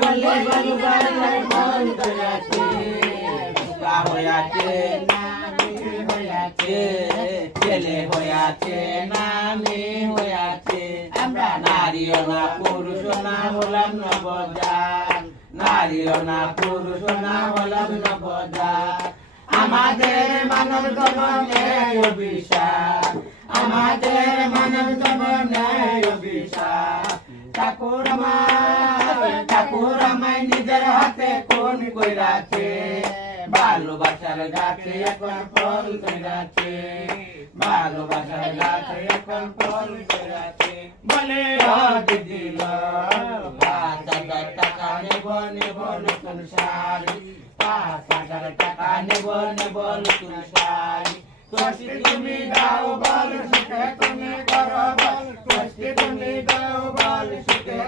বলে বলবার নাই মন কইরাছে বোকা হইয়াছে না মেয়ে হইয়াছে ছেলে হইয়াছে না মেয়ে হইয়াছে আমরা নারীও না পুরুষ না হলাম নবজাত নারীও না পুরুষ না হলাম নবজাত আমাদের মানব জীবনে অভিশাপ আমাদের মানব জীবনে অভিশাপ ঠাকুর আমায় নিজের হাতে কোন কইরাছে ভালোবাসার গাছে এখন ফল কইরাছে ভালোবাসার গাছে এখন ফল কইরাছে বলে দিল ৫,০০০ টাকা নেব নতুন শাড়ি ৫,০০০ টাকা নেব নতুন শাড়ি কষ্ট তুমি দাও বল সুখে তুমি করো বল কষ্ট তুমি দাও বল